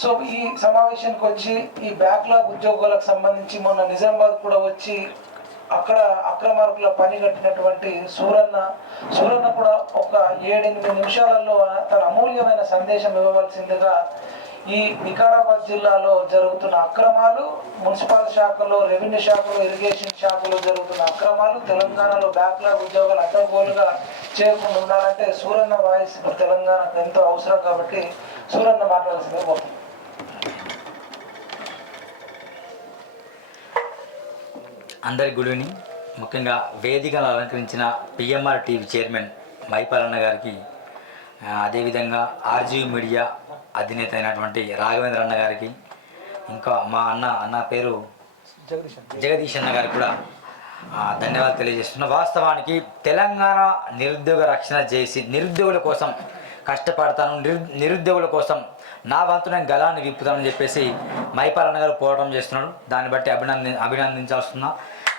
So ఈ సమావేశానికి వచ్చి ఈ బ్యాక్లాగ్ ఉద్యోగాలకు సంబంధించి మొన్న నిజామాబాద్ కూడా వచ్చి అక్కడ అక్రమార్కుల పని కట్టినటువంటి సూరన్న కూడా ఒక 7-8 నిమిషాలలో తన అమూల్యమైన సందేశం ఇవ్వవలసిందిగా ఈ వికారాబాద్ జిల్లాలో జరుగుతున్న అక్రమాలు, మున్సిపల్ శాఖలో, రెవెన్యూ శాఖలో, ఇరిగేషన్ శాఖలో జరుగుతున్న అక్రమాలు, తెలంగాణలో బ్యాక్లాగ్ ఉద్యోగాలు అడ్డగోలుగా చేయకుండా ఉండాలంటే సూరన్న వాయిస్ ఇప్పుడు తెలంగాణకు ఎంతో అవసరం కాబట్టి సూరన్న మాట్లాడాల్సిందే పోతుంది. అందరికి గుడ్ ఈవినింగ్. ముఖ్యంగా వేదికను అలంకరించిన పిఎంఆర్ టీవీ చైర్మన్ మైపాలన్న గారికి, అదేవిధంగా ఆర్జీవీ మీడియా అధినేత అయినటువంటి రాఘవేంద్ర అన్న గారికి, ఇంకా మా అన్న పేరు జగదీష్ అన్న గారికి కూడా ధన్యవాదాలు తెలియజేస్తున్నా. వాస్తవానికి తెలంగాణ నిరుద్యోగ రక్షణ చేసి నిరుద్యోగుల కోసం కష్టపడతాను, నిరుద్యోగుల కోసం నా వంతు నేను గలాన్ని విప్పుతానని చెప్పేసి మైపాలన్న గారు పోరాటం చేస్తున్నాడు. దాన్ని బట్టి అభినందించాల్సిన.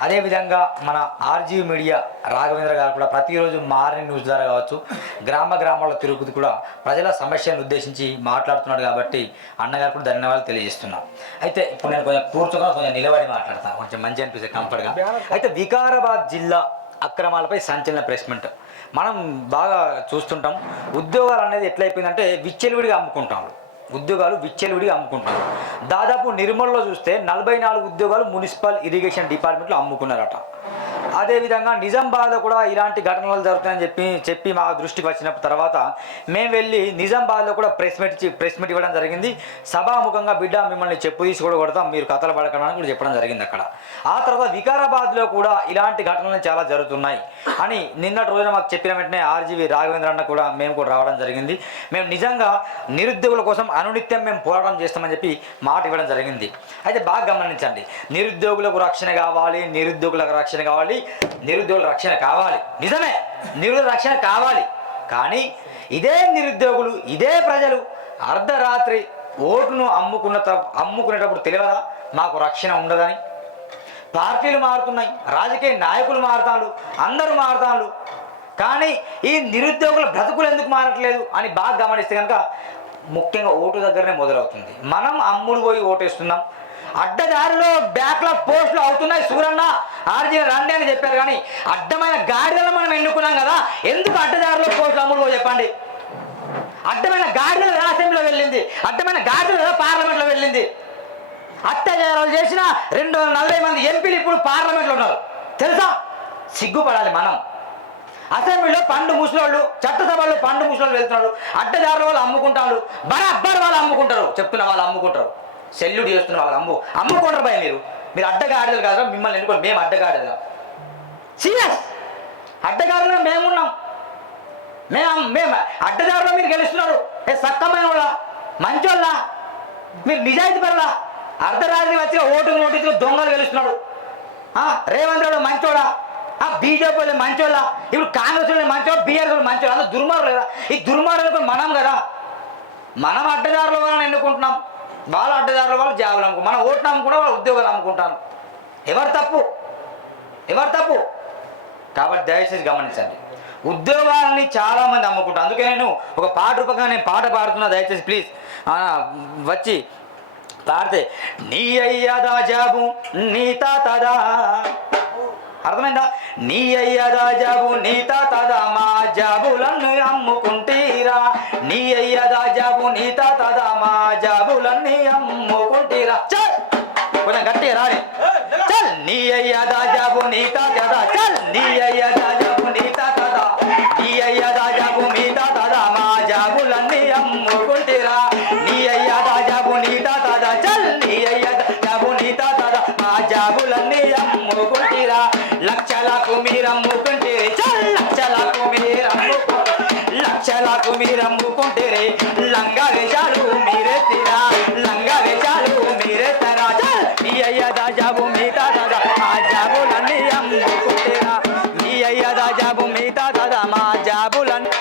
అదేవిధంగా మన ఆర్జీవీ మీడియా రాఘవేంద్ర గారు కూడా ప్రతిరోజు మార్నింగ్ న్యూస్ ద్వారా కావచ్చు గ్రామాల్లో తిరుగుతూ కూడా ప్రజల సమస్యలను ఉద్దేశించి మాట్లాడుతున్నాడు కాబట్టి అన్నగారు కూడా ధన్యవాదాలు తెలియజేస్తున్నాను. అయితే ఇప్పుడు నేను కొంచెం నిలబడి మాట్లాడతాను, కొంచెం మంచి అనిపిస్తుంది కంఫర్ట్గా. అయితే వికారాబాద్ జిల్లా అక్రమాలపై సంచలన ప్రెస్ మీట్ మనం బాగా చూస్తుంటాం. ఉద్యోగాలు అనేది ఎట్లయిపోయిందంటే విచ్చలవిడిగా అమ్ముకుంటారు. దాదాపు నిర్మల్లో చూస్తే 44 ఉద్యోగాలు మున్సిపల్ ఇరిగేషన్ డిపార్ట్మెంట్లో అమ్ముకున్నారట. అదేవిధంగా నిజామాబాద్లో కూడా ఇలాంటి ఘటనలు జరుగుతాయని చెప్పి మా దృష్టికి వచ్చిన తర్వాత మేము వెళ్ళి నిజామాబాద్లో కూడా ప్రెస్ మీట్ ఇవ్వడం జరిగింది. సభాముఖంగా బిడ్డ మిమ్మల్ని చెప్పు తీసి కూడా కొడతాం, మీరు కథలు పడకడానికి కూడా చెప్పడం జరిగింది అక్కడ. ఆ తర్వాత వికారాబాద్లో కూడా ఇలాంటి ఘటనలు చాలా జరుగుతున్నాయి అని నిన్నటి రోజున మాకు చెప్పిన వెంటనే ఆర్జీవీ రాఘవేంద్ర అన్న కూడా మేము కూడా రావడం జరిగింది. మేము నిజంగా నిరుద్యోగుల కోసం అనునిత్యం మేము పోరాటం చేస్తామని చెప్పి మాట ఇవ్వడం జరిగింది. అయితే బాగా గమనించండి, నిరుద్యోగుల రక్షణ కావాలి, నిరుద్యోగుల రక్షణ కావాలి. నిజమే, నిరుద్యోగుల రక్షణ కావాలి. కానీ ఇదే నిరుద్యోగులు, ఇదే ప్రజలు అర్ధరాత్రి ఓటును అమ్ముకునేటప్పుడు తెలియదా మాకు రక్షణ ఉండదని? పార్టీలు మారుతున్నాయి, రాజకీయ నాయకులు మారుతాడు, అందరూ మారుతాడు, కానీ ఈ నిరుద్యోగుల బ్రతుకులు ఎందుకు మారట్లేదు అని బాగా గమనిస్తే కనుక ముఖ్యంగా ఓటు దగ్గరనే మొదలవుతుంది. మనం అమ్ముడు పోయి ఓటేస్తున్నాం, అడ్డదారిలో బ్యాక్లాగ్ పోస్టులు అవుతున్నాయి. సూరన్న ఆర్జీ రండి అని చెప్పారు, కానీ అడ్డమైన గాడిదలు మనం ఎన్నుకున్నాం కదా, ఎందుకు అడ్డదారిలో పోస్టులు అమ్ముడు పోయి చెప్పండి? అడ్డమైన గాడిదలు అసెంబ్లీలో వెళ్ళింది, అడ్డమైన గాడిదలు పార్లమెంట్లో వెళ్ళింది. అత్యాచారాలు చేసిన 240 మంది ఎంపీలు ఇప్పుడు పార్లమెంట్లో ఉన్నారు తెలుసా? సిగ్గుపడాలి మనం. అసెంబ్లీలో పండు ముసలోళ్ళు, చట్టసభలో పండు ముసలోళ్ళు వెళ్తున్నాడు, అడ్డదారుల వాళ్ళు అమ్ముకుంటారు, బరాబర్ వాళ్ళు అమ్ముకుంటారు, చెప్తున్న వాళ్ళు అమ్ముకుంటారు, సెల్యూట్ చేస్తున్న వాళ్ళు అమ్ముకుంటారు. భయ మీరు అడ్డగాడిదలు కాదు, మిమ్మల్ని ఎన్నుకోండి, మేము అడ్డగాడిదలు. సీరియస్, అడ్డగాడిలో మేమున్నాం, మేము అడ్డదారులో మీరు గెలుస్తున్నారు. సక్కమైన వాళ్ళ, మంచోళ్ళ, మీరు నిజాయితీ పరులా? అర్ధరాత్రి వచ్చి ఓటు దొంగలు గెలుస్తున్నాడు. రేవంత్ రెడ్డి మంచోడా? బీజేపీ వాళ్ళు మంచోళ్ళ? ఇప్పుడు కాంగ్రెస్ వాళ్ళు మంచోళ్ళు, బీఆర్ఎస్ వాళ్ళు మంచోళ్ళు, అందరూ దుర్మార్గులు కదా. ఈ దుర్మార్గులకు మనం కదా, మనం అడ్డదారుల వాళ్ళని ఎన్నుకుంటున్నాం, వాళ్ళ అడ్డదారుల వాళ్ళు జాబులు అమ్ముకుంటాం, మనం ఓట్లు అమ్ముకుంటాం, వాళ్ళు ఉద్యోగాలు అమ్ముకుంటాను. ఎవరు తప్పు? కాబట్టి దయచేసి గమనించండి, ఉద్యోగాలని చాలామంది అమ్ముకుంటారు. అందుకే నేను ఒక పాట రూపంగా నేను పాట పాడుతున్నా, దయచేసి ప్లీజ్ వచ్చి పాడితే. నీ అయ్యదా జాబు నీ తాతదా, అర్థమైందా? నీ అయ్యదా జాబు నీ తాతదా, మా జాబులన్నీ అమ్ముకుంటీరా. నీ అయ్యదా జాబు నీ తాతదా, మా జాబులన్నీ అమ్ముకుంటీరా. చల్ కొంచెం గట్టిగా రాని. చల్ నీ అయ్యదా జాబు నీ తాతదా, చల్ నీ అయ్యదా జాబు నీ తాతదా, నీ అయ్యదా జాబు నీ తాతదా, మా జాబులన్నీ అమ్ముకుంటీరా. నీ అయ్యదా జాబు నీ తాతదా, చల్ నీ అయ్యదా జాబు నీ తాతదా, మా జాబులన్నీ అమ్ముకుంటీరా. లక్షలకు మీరమ్ముకుంటేరే, చల్ లక్షలకు మీరమ్ముకుంటేరే, లంగా వేషాలు మీరే తీరా, లంగా వేషాలు మీరే తరా. చల్ నీ అయ్యదా జాబు మీ తాతదా, మా జాబులన్నీ అమ్ముకుంటేరా. నీ అయ్యదా జాబు మీ తాతదా, మా జాబులన్నీ.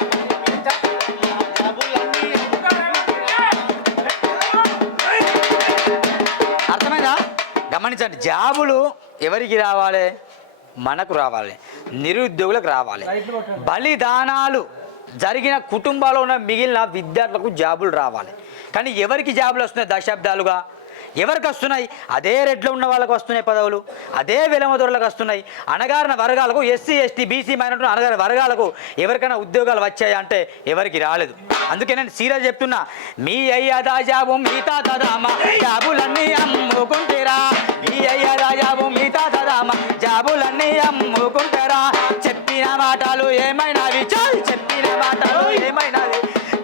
అర్థమైందా? గమనించండి, జాబులు ఎవరికి రావాలి? మనకు రావాలి, నిరుద్యోగులకు రావాలి. బలిదానాలు జరిగిన కుటుంబాల్లో ఉన్న మిగిలిన విద్యార్థులకు జాబులు రావాలి. కానీ ఎవరికి జాబులు వస్తున్నాయి దశాబ్దాలుగా? ఎవరికి వస్తున్నాయి? అదే రెడ్లో ఉన్న వాళ్ళకు వస్తున్నాయి పదవులు, అదే వెలమదొరలకు వస్తున్నాయి. అణగారిన వర్గాలకు, ఎస్సీ ఎస్టీ బీసీ మైనారిటీ అణగారిన వర్గాలకు ఎవరికైనా ఉద్యోగాలు వచ్చాయా అంటే ఎవరికి రాలేదు. అందుకే నేను సీరియస్ చెప్తున్నా, మీ అయ్యదా జాబు మీ తాతదామ జాబులన్నీ అమ్ముకుంటారా, మీ అయ్యదా జాబు మీ తాతదామ జాబులన్నీ అమ్ముకుంటారా. చెప్పిన మాటలు ఏమైనావి, చాలు చెప్పిన మాటలు ఏమైనావి,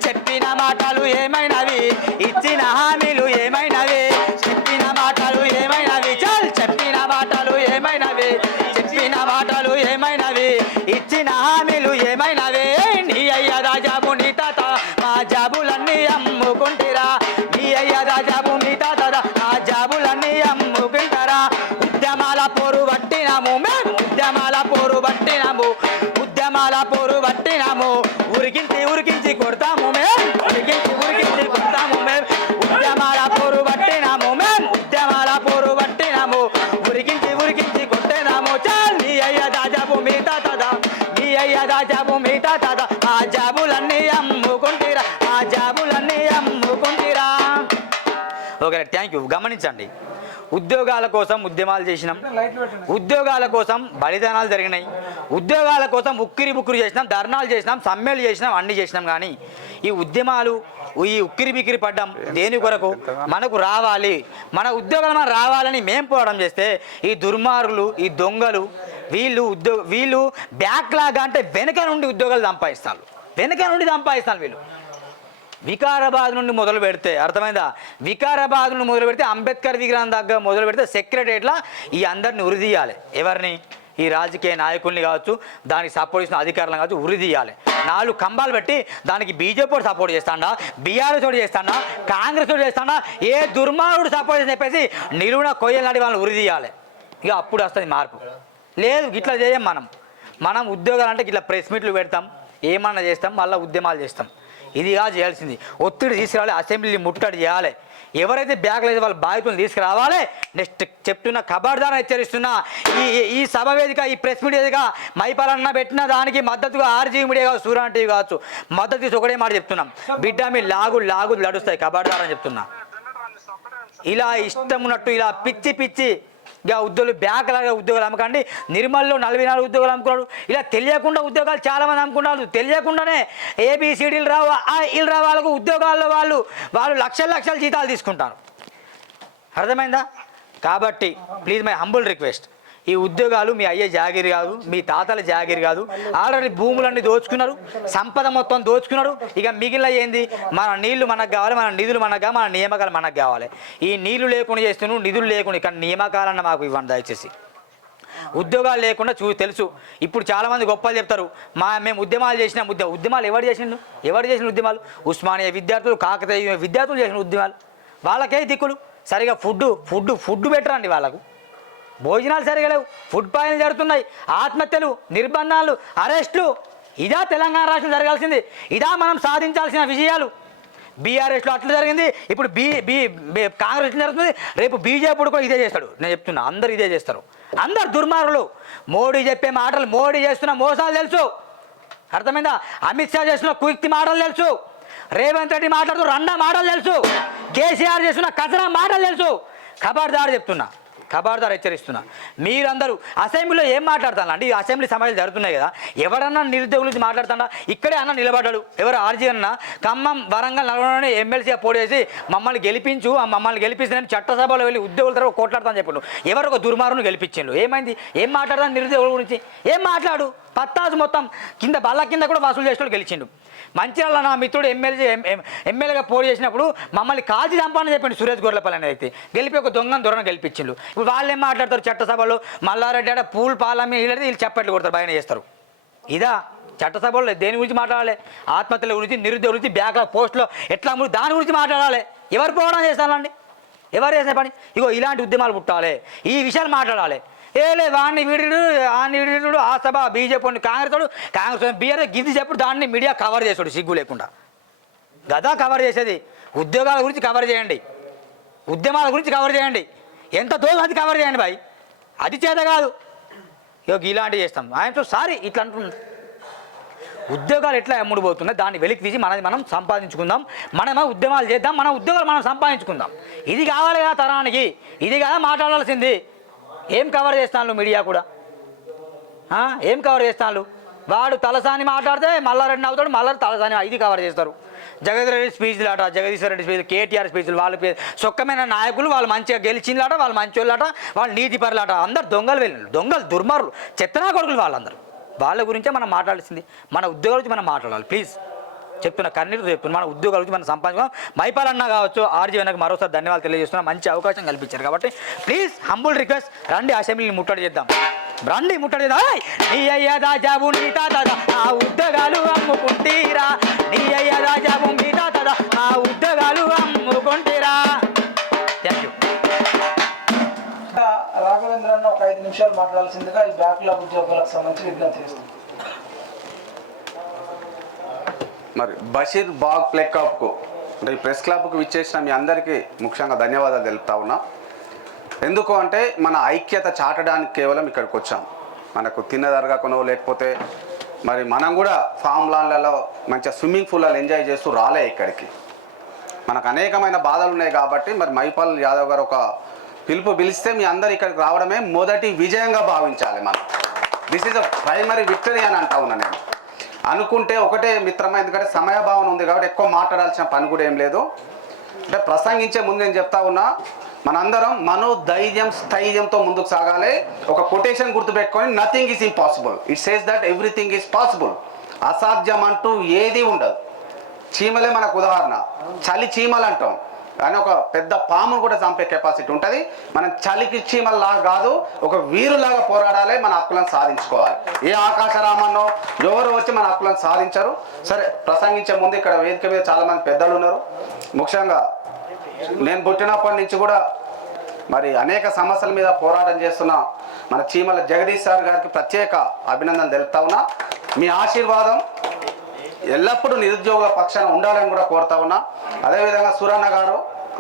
చెప్పిన మాటలు ఏమైనవి, ఇచ్చిన హామీలు ఏమైనవి, చెప్పిన మాటలు ఏమైనవి, చాలు చెప్పిన మాటలు ఏమైనవి, చెప్పిన మాటలు ఏమైనవి, ఇచ్చిన హామీలు ఏమైనవి. నీ అయ్యదా జాబు నీ తాత మా జాబులన్నీ అమ్ముకుంటారా, నీ అయ్యదా జాబు నీ తాత మా జాబులన్నీ అమ్ముకుంటారా. ఉద్యమాల పోరు పట్టినాము మేము, ఉద్యమాల పోరు పట్టినాము, ఉద్యమాల పోరు పట్టినాము, ఉరికించి ఉరికించి కొడతాము మేము, ఉరికించి ఉరికించి కొడతాము మేము, ఉద్యమాల పోరు పట్టినాము మేము, ఉద్యమాల పోరు పట్టినాము, ఉరికించి ఉరికించి కొట్టేనాము. చాలు నీ అయ్య దాజాబు మీ తాతదా, నీ అయ్య దాజాబు మీ తాతదా ఆ జాబులన్నీ అమ్ముకుంటారా, ఆ జాబులన్నీ అమ్ముకుంటారా. Okay, thank you. గమనించండి, ఉద్యోగాల కోసం ఉద్యమాలు చేసినాం, ఉద్యోగాల కోసం బలిదానాలు జరిగినాయి, ఉద్యోగాల కోసం ఉక్కిరి బుక్కిరి చేసినాం, ధర్నాలు చేసినాం, సమ్మెలు చేసినాం, అన్నీ చేసినాం. కానీ ఈ ఉద్యమాలు ఈ ఉక్కిరి బిక్కిరి పడ్డాం దేని కొరకు? మనకు రావాలి, మన ఉద్యోగాలు మనం రావాలని మేము పోవడం చేస్తే ఈ దుర్మార్గులు, ఈ దొంగలు వీళ్ళు బ్యాక్లాగా అంటే వెనక నుండి ఉద్యోగాలు సంపాదిస్తారు, వెనక నుండి సంపాదిస్తారు వీళ్ళు. వికారాబాద్ నుండి మొదలు పెడితే, అర్థమైందా? వికారాబాద్ నుండి మొదలు పెడితే అంబేద్కర్ విగ్రహం దగ్గర మొదలు పెడితే సెక్రటరియట్లో ఈ అందరిని ఉరిదీయాలి. ఎవరిని? ఈ రాజకీయ నాయకుల్ని కావచ్చు, దానికి సపోర్ట్ చేసిన అధికారులను కావచ్చు, ఉరిదీయాలి. 4 కంబాలు పెట్టి దానికి బీజేపీ సపోర్ట్ చేస్తాడా, బీఆర్ఎస్ తోటి చేస్తాడా, కాంగ్రెస్ తోటి చేస్తాడా, ఏ దుర్మార్గుడు సపోర్ట్ చేసి చెప్పేసి నిలువున కొయ్యలు నాటి వాళ్ళని ఉరిదీయాలి. ఇక అప్పుడు వస్తుంది మార్పు. లేదు ఇట్లా చేయం మనం ఉద్యోగాలు అంటే ఇట్లా ప్రెస్ మీట్లు పెడతాం, ఏమన్నా చేస్తాం, మళ్ళీ ఉద్యమాలు చేస్తాం. ఇదిగా చేయాల్సింది. ఒత్తిడి తీసుకురావాలి, అసెంబ్లీని ముట్టడి చేయాలి, ఎవరైతే బ్యాగ్లు అయితే వాళ్ళ బాధ్యతలు తీసుకురావాలి. నెక్స్ట్ చెప్తున్నా, ఖబర్దార్ హెచ్చరిస్తున్నా, ఈ సభ వేదిక, ఈ ప్రెస్ మీడియా వేదిక మైపాలన్న పెట్టిన దానికి మద్దతుగా ఆర్జీ మీడియా కావచ్చు, సూర్య టీవీ కావచ్చు, మద్దతు తీసి ఒకటే మాట చెప్తున్నాం, బిడ్డ మీ లాగు నడుస్తాయి, ఖబర్దార్ అని చెప్తున్నా. ఇలా ఇష్టం ఉన్నట్టు ఇలా పిచ్చి ఇక ఉద్యోగులు బ్యాక్లాగా ఉద్యోగాలు అమ్మకండి. నిర్మల్లో 44 ఉద్యోగాలు అమ్ముకున్నాడు. ఇలా తెలియకుండా ఉద్యోగాలు చాలామంది అమ్ముకున్నారు. తెలియకుండానే ఏబిసిడీలు రావు, వీళ్ళు రావు, వాళ్ళకు ఉద్యోగాల్లో వాళ్ళు లక్షల జీతాలు తీసుకుంటారు. అర్థమైందా? కాబట్టి ప్లీజ్ మై హంబుల్ రిక్వెస్ట్, ఈ ఉద్యోగాలు మీ అయ్యే జాగిరి కాదు, మీ తాతల జాగిరి కాదు. ఆల్రెడీ భూములన్నీ దోచుకున్నారు, సంపద మొత్తం దోచుకున్నారు. ఇక మిగిలిన ఏంది? మన నీళ్లు మనకు కావాలి, మన నిధులు మనకు కావాలి, మన నియామకాలు మనకు కావాలి. ఈ నీళ్లు లేకుండా చేస్తున్నావు, నిధులు లేకుండా, ఇక్కడ నియామకాలన్న మాకు ఇవ్వండి దయచేసి. ఉద్యోగాలు లేకుండా తెలుసు. ఇప్పుడు చాలామంది గొప్పలు చెప్తారు, మేము ఉద్యమాలు చేసినాం. ఉద్యమాలు ఎవరు చేసిన ఉద్యమాలు? ఉస్మానియా విద్యార్థులు, కాకతీయ విద్యార్థులు చేసిన ఉద్యమాలు. వాళ్ళకే దిక్కులు. సరిగా ఫుడ్ పెట్టరండి వాళ్ళకు. భోజనాలు సరిగా లేవు, ఫుడ్ పాయిజన్ జరుగుతున్నాయి, ఆత్మహత్యలు, నిర్బంధాలు, అరెస్టులు. ఇదా తెలంగాణ రాష్ట్రం జరగాల్సింది? ఇదా మనం సాధించాల్సిన విజయాలు? బీఆర్ఎస్లో అట్లా జరిగింది, ఇప్పుడు కాంగ్రెస్ జరుగుతుంది, రేపు బీజేపీ కూడా ఇదే చేస్తాడు. నేను చెప్తున్నా, అందరు ఇదే చేస్తారు, అందరు దుర్మార్గులు. మోడీ చెప్పే మాటలు, మోడీ చేస్తున్న మోసాలు తెలుసు, అర్థమైందా? అమిత్ షా చేస్తున్న కుయుక్తి మాటలు తెలుసు, రేవంత్ రెడ్డి మాట్లాడుతూ రండా మాటలు తెలుసు, కేసీఆర్ చేస్తున్న కచరా మాటలు తెలుసు. ఖబర్దార్ చెప్తున్నా, ఖబర్దార్ హెచ్చరిస్తున్నా. మీరందరూ అసెంబ్లీలో ఏం మాట్లాడతానండి? అసెంబ్లీ సమావేశాలు జరుగుతున్నాయి కదా, ఎవరన్నా నిరుద్యోగుల గురించి మాట్లాడుతాడా? ఇక్కడే అన్న నిలబడ్డాడు, ఎవరు ఆర్జీ అన్న, ఖమ్మం వరంగల్ నల్గొండలోనే ఎమ్మెల్సీగా పోడేసి మమ్మల్ని గెలిపిస్తే నేను చట్టసభలో వెళ్ళి ఉద్యోగుల తరఫు కొట్లాడతాను చెప్పాడు. ఎవరు ఒక దుర్మార్గును గెలిపించిండు. ఏమైంది? ఏం మాట్లాడతాను నిరుద్యోగుల గురించి? ఏం మాట్లాడు? పత్తాసు మొత్తం కింద బల్ల కింద కూడా వసూలు చేసేవాడు గెలిచిండు. మంచిర్యాల నా మిత్రుడు ఎమ్మెల్యేగా పోటీ చేసినప్పుడు మమ్మల్ని కాల్చి చంపాలని చెప్పిండు సురేష్ గొర్రెపల్లి అనేది అయితే, గెలిపి ఒక దొరను గెలిపించిండు. ఇప్పుడు వాళ్ళు ఏం మాట్లాడతారు? చట్టసభలో మల్లారెడ్డి ఆడ పూల్ పాలమి వీళ్ళు చెప్పట్లు కొడతారు, భయం చేస్తారు. ఇదా చట్టసభలో దేని గురించి మాట్లాడాలి? ఆత్మహత్యల గురించి, నిరుద్యోగ గురించి, బ్యాక్ పోస్టులో ఎట్లా దాని గురించి మాట్లాడాలి. ఎవరు పోవడం చేస్తానండి? ఎవరు చేసిన పని? ఇగో ఇలాంటి ఉద్యమాలు పుట్టాలి, ఈ విషయాలు మాట్లాడాలి. వాడిని వీడు ఆ సభ బీజేపీ కాంగ్రెస్ బీఆర్ఎస్ గిద్ది చెప్పుడు దాన్ని మీడియా కవర్ చేసాడు సిగ్గు లేకుండా. గదా కవర్ చేసేది? ఉద్యోగాల గురించి కవర్ చేయండి, ఉద్యమాల గురించి కవర్ చేయండి, ఎంత దోషం అది కవర్ చేయండి భాయ్, అది చేత కాదు. ఇలాంటివి చేస్తాం. ఆయన సారీ ఇట్లా అంటున్నాను. ఉద్యోగాలు ఎట్లా అమ్ముడుపోతున్నాయి దాన్ని వెలికి తీసి మనది మనం సంపాదించుకుందాం, మనమే ఉద్యమాలు చేద్దాం, మన ఉద్యోగాలు మనం సంపాదించుకుందాం. ఇది కావాలి కదా తరానికి, ఇది కదా మాట్లాడాల్సింది. ఏం కవర్ చేస్తాను మీడియా కూడా, ఏం కవర్ చేస్తాను? వాడు తలసాని మాట్లాడితే మల్లారెడ్డి అవుతాడు, మల్లారెడ్డి తలసాని ఇది కవర్ చేస్తారు. జగదీష్ రెడ్డి స్పీచ్లు అట, జగదీశ్వర్ రెడ్డి స్పీచ్లు, కేటీఆర్ స్పీచ్లు, వాళ్ళు సొక్కమైన నాయకులు, వాళ్ళు మంచిగా గెలిచిందట, వాళ్ళు మంచోళ్ళట, వాళ్ళు నీతి పరులట, అందరు దొంగలు వెళ్ళిన దొంగలు దుర్మార్లు చెత్తనా కొడుకులు వాళ్ళందరూ. వాళ్ళ గురించే మనం మాట్లాడాల్సింది, మన ఉద్యోగాల గురించి మనం మాట్లాడాలి. ప్లీజ్ చెప్తున్నా, కన్నీరు చెప్తున్నా, మన ఉద్యోగాల గురించి మనం సంపాదించుకోవాలి. మైపాలన్నా కావచ్చు, ఆర్జీ వెనక మరోసారి ధన్యవాదాలు తెలియజేస్తున్నా, మంచి అవకాశం కల్పించారు కాబట్టి ప్లీజ్ హంబుల్ రిక్వెస్ట్, రండి అసెంబ్లీని ముట్టడి చేద్దాం, రండి ముట్టడి చేద్దాం. నీ అయ్యా రాజాబు నీ తాత ఆ ఉద్యోగాలు అమ్ముకుంటీరా, నీ అయ్యా రాజాబు మీ తాత ఆ ఉద్యోగాలు అమ్ముకుంటీరా. Thank you. రాఘవేంద్ర అన్న ఒక 5 నిమిషాలు మాట్లాడాల్సిందిగా ఈ బ్యాక్లాగ్ ఉద్యోగాలకు సంబంధించి విజ్ఞప్తి చేస్తుంది. మరి బషీర్ బాగ్ ప్లే క్లబ్కు అంటే ఈ ప్రెస్ క్లబ్కు విచ్చేసిన మీ అందరికీ ముఖ్యంగా ధన్యవాదాలు తెలుపుతా ఉన్నా. ఎందుకు అంటే మన ఐక్యత చాటడానికి కేవలం ఇక్కడికి వచ్చాం. మనకు తిన్నదరగకునో లేకపోతే మరి మనం కూడా ఫామ్ లాన్లలో మంచిగా స్విమ్మింగ్ పూల్లో ఎంజాయ్ చేస్తూ రాలే ఇక్కడికి. మనకు అనేకమైన బాధలు ఉన్నాయి కాబట్టి మరి మైపాల్ యాదవ్ గారు ఒక పిలుపు పిలిస్తే మీ అందరు ఇక్కడికి రావడమే మొదటి విజయంగా భావించాలి మనం. This is a primary victory అని అంటా ఉన్నా నేను. అనుకుంటే ఒకటే మిత్రమా, ఎందుకంటే సమయభావన ఉంది కాబట్టి ఎక్కువ మాట్లాడాల్సిన పని కూడా ఏం లేదు. అంటే ప్రసంగించే ముందు నేను చెప్తా ఉన్నా, మనందరం మనోధైర్యం స్థైర్యంతో ముందుకు సాగాలి. ఒక కొటేషన్ గుర్తుపెట్టుకొని, nothing is impossible, it says that everything is possible. అసాధ్యం అంటూ ఏది ఉండదు. చీమలే మనకు ఉదాహరణ, చలి చీమలు అంటాం కానీ ఒక పెద్ద పామును కూడా చంపే కెపాసిటీ ఉంటుంది. మనం చలికి చీమల్లాగా కాదు, ఒక వీరులాగా పోరాడాలి, మన హక్కులను సాధించుకోవాలి. ఏ ఆకాశరామన్నో ఎవరు వచ్చి మన హక్కులను సాధించరు. సరే, ప్రసంగించే ముందు ఇక్కడ వేదిక మీద చాలామంది పెద్దలు ఉన్నారు. ముఖ్యంగా నేను పుట్టినప్పటి నుంచి కూడా మరి అనేక సమస్యల మీద పోరాటం చేస్తున్న మన చీమల జగదీష్ సార్ గారికి ప్రత్యేక అభినందనలు తెలుపుతా ఉన్నా. మీ ఆశీర్వాదం ఎల్లప్పుడూ నిరుద్యోగుల పక్షాన ఉండాలని కూడా కోరుతా ఉన్నా. అదేవిధంగా సూరన్న గారు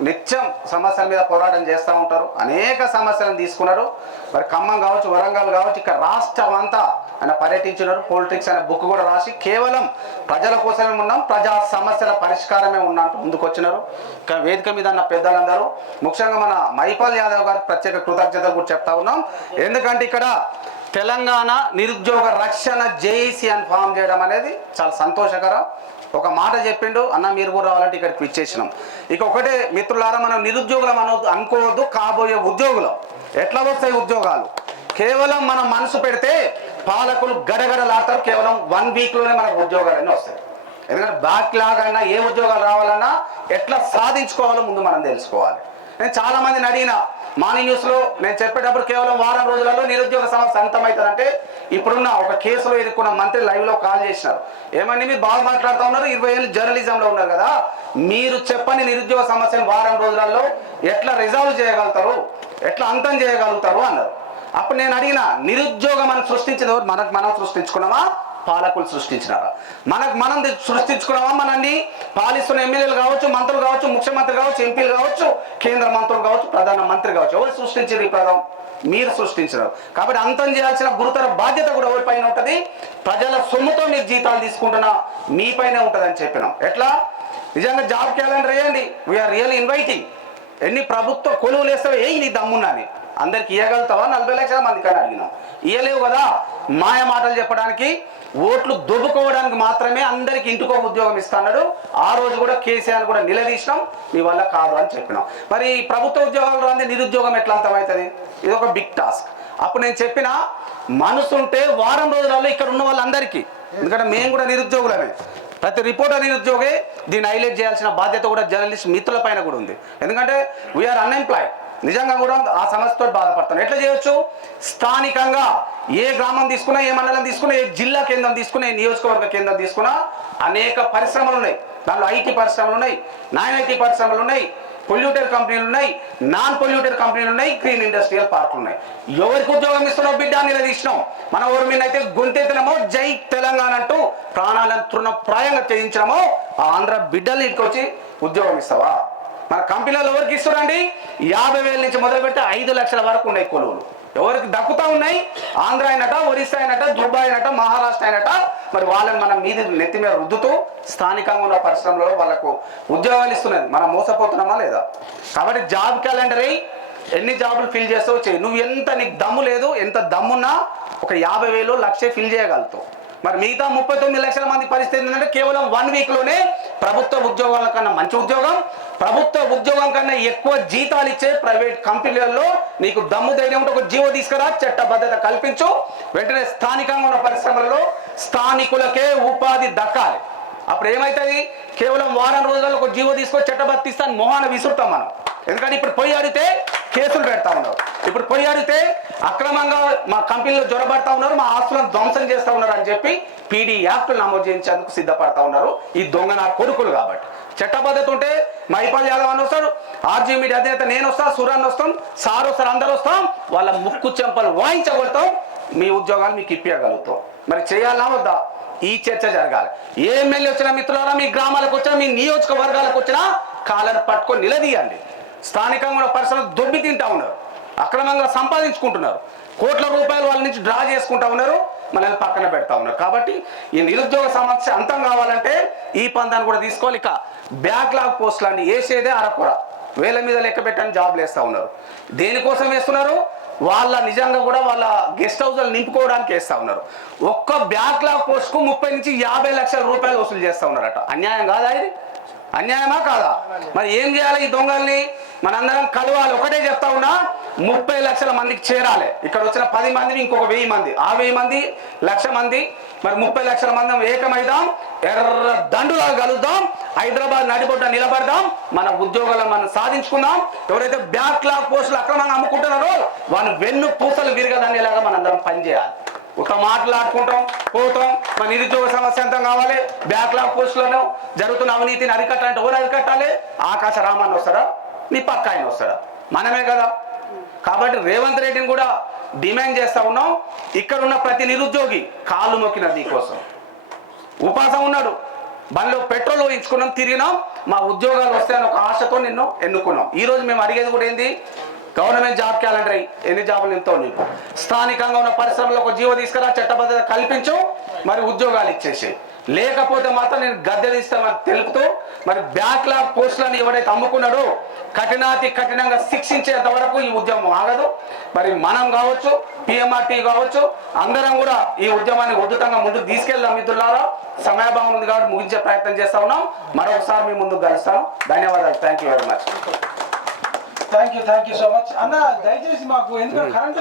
నిత్యం సమస్యల మీద పోరాటం చేస్తూ ఉంటారు, అనేక సమస్యలను తీసుకున్నారు. మరి ఖమ్మం కావచ్చు, వరంగల్ కావచ్చు, ఇక్కడ రాష్ట్రం అంతా ఆయన పర్యటించినారు. పొలిటిక్స్ అనే బుక్ కూడా రాసి కేవలం ప్రజల కోసమే ఉన్నాం, ప్రజా సమస్యల పరిష్కారమే ఉన్నట్టు ముందుకు వచ్చినారు. ఇంకా వేదిక మీద ఉన్న పెద్దలందరూ, ముఖ్యంగా మన మైపాల్ యాదవ్ గారికి ప్రత్యేక కృతజ్ఞతలు కూడా చెప్తా ఉన్నాం. ఎందుకంటే ఇక్కడ తెలంగాణ నిరుద్యోగ రక్షణ జేఏసీ అని ఫామ్ చేయడం అనేది చాలా సంతోషకరం. ఒక మాట చెప్పిండు, అన్న మీరు కూడా రావాలంటే ఇక్కడికి ఇచ్చేసినాం. ఇక ఒకటే మిత్రులారా, మనం నిరుద్యోగులం అనుకోవద్దు, కాబోయే ఉద్యోగులం. ఎట్లా వస్తాయి ఉద్యోగాలు? కేవలం మనం మనసు పెడితే పాలకులు గడగడలాడతారు. కేవలం 1 వీక్లోనే మనకు ఉద్యోగాలన్నీ వస్తాయి. ఎందుకంటే బ్యాక్లాగ్ అయినా ఏ ఉద్యోగాలు రావాలన్నా ఎట్లా సాధించుకోవాలో ముందు మనం తెలుసుకోవాలి. నేను చాలా మందిని అడిగిన, మార్నింగ్ న్యూస్లో నేను చెప్పేటప్పుడు కేవలం వారం రోజులలో నిరుద్యోగ సమస్య అంతమవుతుందంటే, ఇప్పుడున్న ఒక కేసులో ఇరుక్కున్న మంత్రి లైవ్లో కాల్ చేసినారు. ఏమండి మీరు బాగా మాట్లాడుతూ ఉన్నారు, 20 ఏళ్ళు జర్నలిజంలో ఉన్నారు కదా, మీరు చెప్పని నిరుద్యోగ సమస్యను వారం రోజులలో ఎట్లా రిజాల్వ్ చేయగలుగుతారు, ఎట్లా అంతం చేయగలుగుతారు అన్నారు. అప్పుడు నేను అడిగిన, నిరుద్యోగం మనం సృష్టించింది ఎవరు? మనం సృష్టించుకున్నామా, పాలకులు సృష్టించినారా? మనం సృష్టించుకున్నామా? మనల్ని పాలిస్తున్న ఎమ్మెల్యేలు కావచ్చు, మంత్రులు కావచ్చు, ముఖ్యమంత్రి కావచ్చు, ఎంపీలు కావచ్చు, కేంద్ర మంత్రులు కావచ్చు, ప్రధాన మంత్రి కావచ్చు, ఎవరు సృష్టించారు ఈ పదం? మీరు సృష్టించినారు. కాబట్టి అంతం చేయాల్సిన గురుతర బాధ్యత కూడా ఎవరిపైన ఉంటుంది? ప్రజల సొమ్ముతో మీరు జీతాలు తీసుకుంటున్నా మీపైనే ఉంటుంది అని చెప్పినాం. ఎట్లా? నిజంగా జాబ్ క్యాలెండర్ వేయండి, వీఆర్ రియల్ ఇన్వైటింగ్. ఎన్ని ప్రభుత్వ కొలువులు వేస్తావో ఏ నీ దమ్మున్నాని, అందరికి ఇవ్వగలుగుతావా? 40 లక్షల మంది కానీ అడిగినాం, ఇవ్వలేవు కదా. మాయ మాటలు చెప్పడానికి, ఓట్లు దొబ్బుకోవడానికి మాత్రమే అందరికి ఇంటికో ఉద్యోగం ఇస్తున్నాడు. ఆ రోజు కూడా కేసీఆర్ కూడా నిలదీసినాం, మీ వల్ల కాదు అని చెప్పినాం. మరి ప్రభుత్వ ఉద్యోగాలు రాంది నిరుద్యోగం ఎట్లా అంతమవుతుంది? ఇది ఒక బిగ్ టాస్క్. అప్పుడు నేను చెప్పిన, మనసుంటే వారం రోజులలో ఇక్కడ ఉన్న వాళ్ళందరికీ, ఎందుకంటే మేము కూడా నిరుద్యోగులమే, ప్రతి రిపోర్టర్ నిరుద్యోగే, దీన్ని హైలైట్ చేయాల్సిన బాధ్యత కూడా జర్నలిస్ట్ మిత్రుల పైన కూడా ఉంది. ఎందుకంటే వీఆర్ అన్ఎంప్లాయిడ్. నిజంగా కూడా ఆ సమస్యతో బాధపడతాను. ఎట్లా చేయొచ్చు? స్థానికంగా ఏ గ్రామం తీసుకున్నా, ఏ మండలం తీసుకున్నా, ఏ జిల్లా కేంద్రం తీసుకున్నా, ఏ నియోజకవర్గ కేంద్రం తీసుకున్నా అనేక పరిశ్రమలు ఉన్నాయి. దాంట్లో ఐటీ పరిశ్రమలు ఉన్నాయి, నాన్ ఐటీ పరిశ్రమలు ఉన్నాయి, పొల్యూటెడ్ కంపెనీలు ఉన్నాయి, నాన్ పొల్యూటెడ్ కంపెనీలు ఉన్నాయి, గ్రీన్ ఇండస్ట్రియల్ పార్కులు ఉన్నాయి. ఎవరికి ఉద్యోగం ఇస్తున్నావు బిడ్డ నిలదీసినాం. మన ఊరి మీద అయితే గొంతెత్తనమో జై తెలంగాణ అంటూ ప్రాణాలను తృణప్రాయంగా చేయించడమో, ఆ ఆంధ్ర బిడ్డలు ఇంటికొచ్చి ఉద్యోగం ఇస్తావా? మన కంపెనీలు ఎవరికి ఇస్తున్నారండి? 50,000 నుంచి మొదలుపెట్టి 5 లక్షల వరకు ఉన్నాయి కొలువులు. ఎవరికి దక్కుతా ఉన్నాయి? ఆంధ్ర అయినట, ఒరిస్సా అయినట, దుబాయ్ అయినట, మహారాష్ట్ర అయినట, మరి వాళ్ళని మనం నెత్తి మీద రుద్దుతూ స్థానికంగా ఉన్న పరిశ్రమలో వాళ్ళకు ఉద్యోగాలు ఇస్తున్నది. మనం మోసపోతున్నామా లేదా? కాబట్టి జాబ్ క్యాలెండర్ ఎన్ని జాబులు ఫిల్ చేస్తావు చేయి. నువ్వు ఎంత నీకు దమ్ము లేదు, ఎంత దమ్మున్నా ఒక 50,000 1,00,000 ఫిల్ చేయగలుగుతావు. మరి మిగతా 39 లక్షల మంది పరిస్థితి ఏంటంటే కేవలం 1 వీక్లోనే ప్రభుత్వ ఉద్యోగాల కన్నా మంచి ఉద్యోగం, ప్రభుత్వ ఉద్యోగం కన్నా ఎక్కువ జీతాలు ఇచ్చే ప్రైవేట్ కంపెనీలలో నీకు దమ్ము ధైర్యం ఉంటే ఒక జీవో తీసుకురా, చట్టబద్ధత కల్పించు. వెంటనే స్థానికంగా ఉన్న పరిశ్రమలలో స్థానికులకే ఉపాధి దక్కాలి. అప్పుడు ఏమవుతుంది? కేవలం వారం రోజుల్లో ఒక జీవో తీసుకొని చట్టబద్ధత ఇస్తాను మొహాన విసురుతాం మనం. ఎందుకంటే ఇప్పుడు పోయి అడిగితే కేసులు పెడతా ఉన్నారు, ఇప్పుడు పోయి అడిగితే అక్రమంగా మా కంపెనీలో జ్వరబడతా ఉన్నారు, మా ఆస్తులను ధ్వంసం చేస్తూ ఉన్నారు అని చెప్పి పీడీ యాక్టులు నమోదు చేయించేందుకు సిద్ధపడతా ఉన్నారు ఈ దొంగ నా కొడుకులు. కాబట్టి చట్టబద్ధత ఉంటే మైపాల్ యాదవ్ అని వస్తాడు, ఆర్జీ మీడియా అధినేత నేను వస్తా, సురాన్ వస్తాం, సార్ వస్తారు, అందరూ వస్తాం, వాళ్ళ ముక్కు చెంపలు వాయించగలుగుతాం, మీ ఉద్యోగాలు మీకు ఇప్పించగలుగుతాం. మరి చేయాలన్నా వద్దా? ఈ చర్చ జరగాలి. ఏ ఎమ్మెల్యే వచ్చినా మిత్రులారా, మీ గ్రామాలకు వచ్చినా, మీ నియోజకవర్గాలకు వచ్చినా కాళ్ళను పట్టుకొని నిలదీయండి. స్థానికంగా ఉన్న పరిశ్రమలు దొబ్బి తింటా ఉన్నారు, అక్రమంగా సంపాదించుకుంటున్నారు, కోట్ల రూపాయలు వాళ్ళ నుంచి డ్రా చేసుకుంటా ఉన్నారు, మనల్ని పక్కన పెడతా ఉన్నారు. కాబట్టి ఈ నిరుద్యోగ సమస్య అంతం కావాలంటే ఈ పందాన్ని కూడా తీసుకోవాలి. ఇక బ్యాక్లాగ్ పోస్టులు అండి వేసేదే అరకొర, వేల మీద లెక్క పెట్టని జాబ్లు వేస్తూ ఉన్నారు. దేనికోసం వేస్తున్నారు? వాళ్ళ నిజంగా కూడా వాళ్ళ గెస్ట్ హౌస్లు నింపుకోవడానికి వేస్తూ ఉన్నారు. ఒక్క బ్యాక్లాగ్ పోస్ట్కు 30 నుంచి 50 లక్షల రూపాయలు వసూలు చేస్తూ ఉన్నారట. అన్యాయం కాదా ఇది? అన్యాయమా కాదా? మరి ఏం చేయాలి? ఈ దొంగల్ని మనందరం కలవాలి. ఒకటే చెప్తా ఉన్నా, 30 లక్షల మందికి చేరాలి. ఇక్కడ వచ్చిన 10 మంది ఇంకొక 1000 మంది, ఆ 1000 మంది 1,00,000 మంది, మరి 30 లక్షల మంది ఏకమైదాం, ఎర్ర దండులా కలుద్దాం, హైదరాబాద్ నడిబొడ్డ నిలబడదాం, మన ఉద్యోగాలను మనం సాధించుకుందాం. ఎవరైతే బ్యాక్లాగ్ పోస్టులు అక్రమంగా అమ్ముకుంటున్నారో వాళ్ళు వెన్ను పూసలు విరగదనేలాగా మనందరం పనిచేయాలి. ఒక మాట్లాడుకుంటాం పోతాం. మన నిరుద్యోగ సమస్య అంతం కావాలి. బ్యాక్లాగ్ పోస్టులను జరుగుతున్న అవినీతిని అరికట్టాలంటే ఎవరు అరికట్టాలి? ఆకాశ రామన్న వస్తాడా? నీ పక్క ఆయన వస్తాడా? మనమే కదా. కాబట్టి రేవంత్ రెడ్డిని కూడా డిమాండ్ చేస్తా ఉన్నాం, ఇక్కడ ఉన్న ప్రతి నిరుద్యోగి కాళ్ళు మొక్కిన దీకోసం ఉపాసం ఉన్నాడు, బండిలో పెట్రోల్ వేయించుకున్నాం, తిరిగినాం, మా ఉద్యోగాలు వస్తాయని ఒక ఆశతో నిన్ను ఎన్నుకున్నాం. ఈరోజు మేము అడిగేది కూడా ఏంది? గవర్నమెంట్ జాబ్ క్యాలెండర్ ఎన్ని జాబులు ఎంతో నీకు, స్థానికంగా ఉన్న పరిశ్రమలో ఒక జీవో తీసుకురా, చట్టబద్ధత కల్పించు, మరి ఉద్యోగాలు ఇచ్చేసి. లేకపోతే మాత్రం నేను గద్దె తీస్తామని తెలుపుతూ, మరి బ్యాక్లాగ్ పోస్టులను ఎవరైతే అమ్ముకున్నాడో కఠినాతి కఠినంగా శిక్షించేంత వరకు ఈ ఉద్యమం ఆగదు. మరి మనం కావచ్చు, పిఎంఆర్టీ కావచ్చు, అందరం కూడా ఈ ఉద్యమాన్ని ఉధృతంగా ముందుకు తీసుకెళ్దాం. మిత్రులారా, సమయభావం ఉంది కాబట్టి ముగించే ప్రయత్నం చేస్తా ఉన్నాం. మరొకసారి మీ ముందుకు కలుస్తాను. ధన్యవాదాలు. Thank you very much. Thank you so much అన్న. దయచేసి మాకు ఎందుకంటే కరెంటు